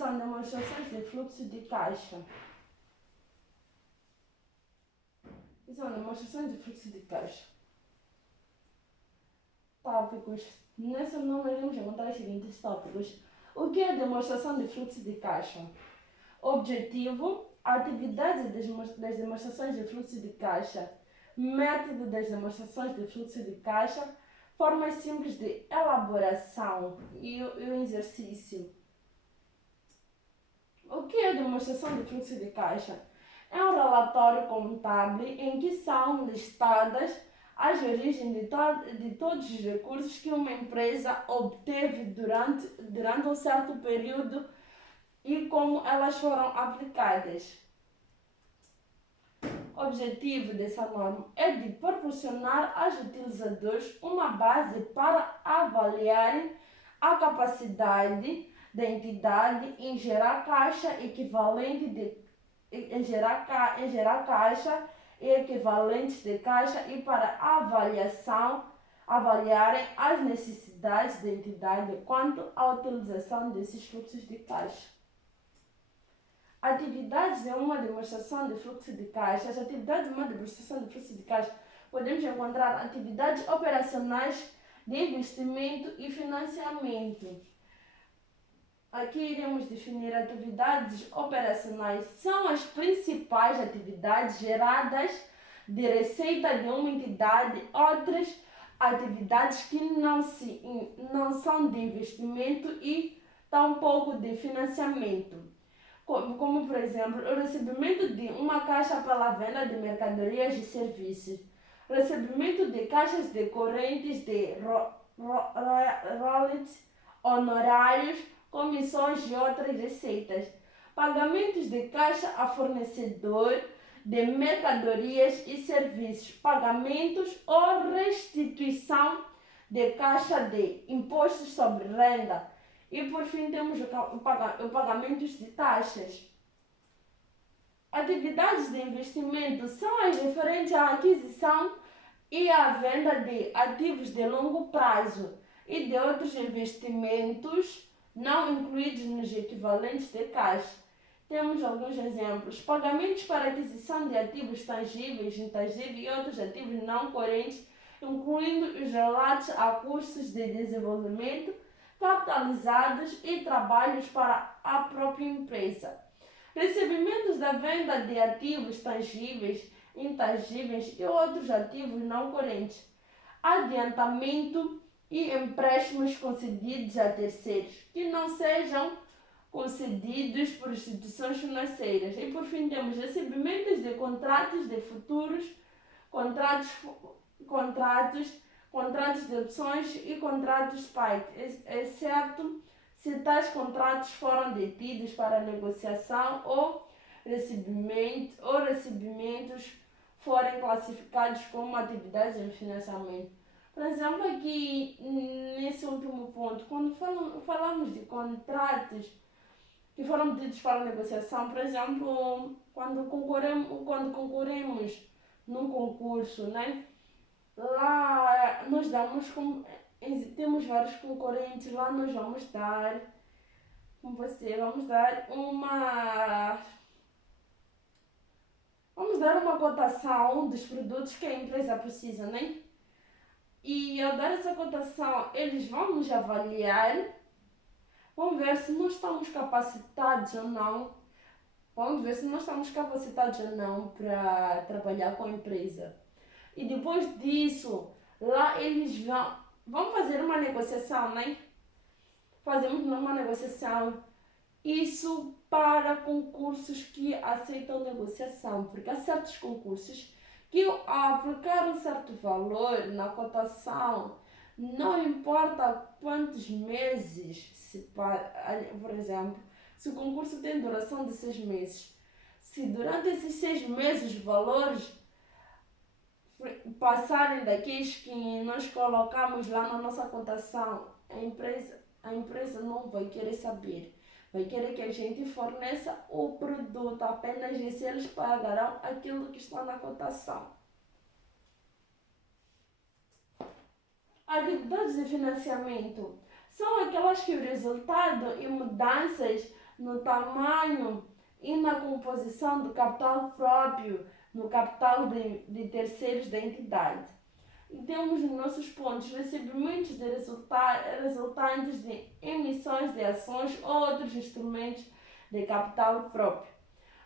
são demonstrações de fluxo de caixa. São demonstrações de fluxo de caixa. Tópicos. Nesse nome iremos encontrar os seguintes tópicos. O que é demonstração de fluxo de caixa? Objetivo, atividades das demonstrações de fluxo de caixa, método das demonstrações de fluxo de caixa, formas simples de elaboração e o exercício. O que é demonstração de fluxo de caixa? É um relatório contábil em que são listadas as origens de todos os recursos que uma empresa obteve durante um certo período e como elas foram aplicadas. O objetivo dessa norma é de proporcionar aos utilizadores uma base para avaliarem a capacidade da entidade em gerar caixa equivalente em gerar caixa e equivalentes de caixa e para avaliarem as necessidades da entidade quanto à utilização desses fluxos de caixa. Atividades de uma demonstração de fluxo de caixa. As atividades de uma demonstração de fluxo de caixa podemos encontrar atividades operacionais de investimento e financiamento. Aqui iremos definir atividades operacionais. São as principais atividades geradas de receita de uma entidade. Outras atividades que não são de investimento e tampouco de financiamento. Como, por exemplo, o recebimento de uma caixa pela venda de mercadorias e serviços, recebimento de caixas decorrentes de royalties, honorários, comissões e outras receitas, pagamentos de caixa a fornecedor de mercadorias e serviços, pagamentos ou restituição de caixa de impostos sobre renda. E por fim temos o pagamentos de taxas. Atividades de investimento são as referentes à aquisição e à venda de ativos de longo prazo e de outros investimentos não incluídos nos equivalentes de caixa. Temos alguns exemplos. Pagamentos para aquisição de ativos tangíveis, intangíveis e outros ativos não correntes, incluindo os relatos a custos de desenvolvimento, capitalizados e trabalhos para a própria empresa. Recebimentos da venda de ativos tangíveis, intangíveis e outros ativos não correntes. Adiantamento e empréstimos concedidos a terceiros, que não sejam concedidos por instituições financeiras. E por fim temos recebimentos de contratos de futuros, contratos de opções e contratos de PIK, exceto se tais contratos foram detidos para negociação ou recebimentos forem classificados como atividades de financiamento. Por exemplo, aqui nesse último ponto, quando falamos de contratos que foram detidos para negociação, por exemplo, quando concorremos num concurso, né? Lá nós temos vários concorrentes, lá nós vamos dar uma cotação dos produtos que a empresa precisa, né? E ao dar essa cotação, eles vão nos avaliar, vão ver se nós estamos capacitados ou não, para trabalhar com a empresa. E depois disso, lá eles vão fazer uma negociação, né? Fazemos uma negociação. Isso para concursos que aceitam negociação, porque há certos concursos que ao aplicar um certo valor na cotação, não importa quantos meses por exemplo, se o concurso tem duração de 6 meses, se durante esses 6 meses os valores passarem daqueles que nós colocamos lá na nossa cotação, a empresa não vai querer saber. Vai querer que a gente forneça o produto, apenas se eles pagarão aquilo que está na cotação. Atividades de financiamento são aquelas que o resultado e mudanças no tamanho e na composição do capital próprio, no capital de terceiros da entidade. E temos nos nossos pontos recebimentos de resultantes de emissões de ações ou outros instrumentos de capital próprio.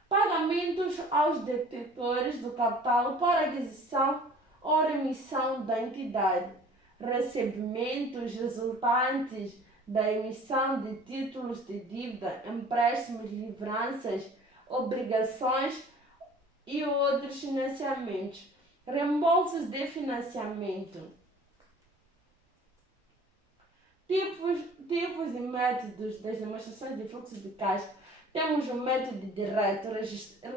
Pagamentos aos detentores do capital para aquisição ou remissão da entidade. Recebimentos resultantes da emissão de títulos de dívida, empréstimos, livranças, obrigações e outros financiamentos. Reembolsos de financiamento. Tipos e métodos das demonstrações de fluxo de caixa. Temos o método direto,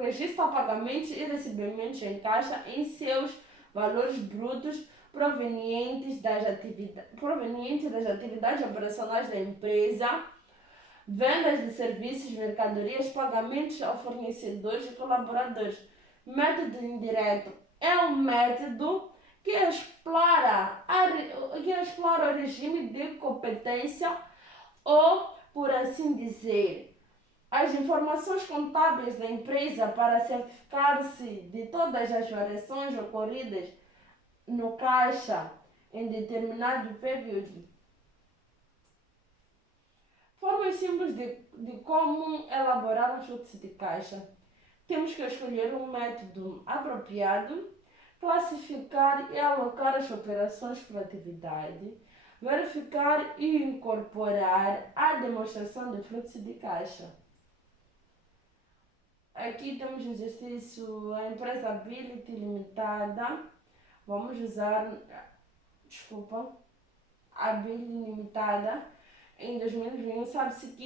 registra pagamentos e recebimentos em caixa em seus valores brutos provenientes das atividades operacionais da empresa, vendas de serviços, mercadorias, pagamentos a fornecedores e colaboradores. Método indireto é um método que explora o regime de competência ou, por assim dizer, as informações contábeis da empresa para certificar-se de todas as variações ocorridas no caixa em determinado período. Formas simples de como elaborar um fluxo de caixa. Temos que escolher um método apropriado, classificar e alocar as operações por atividade, verificar e incorporar a demonstração de fluxo de caixa. Aqui temos o exercício, a empresa Ability Limitada. Vamos usar, a Ability Limitada em 2021. Sabe-se que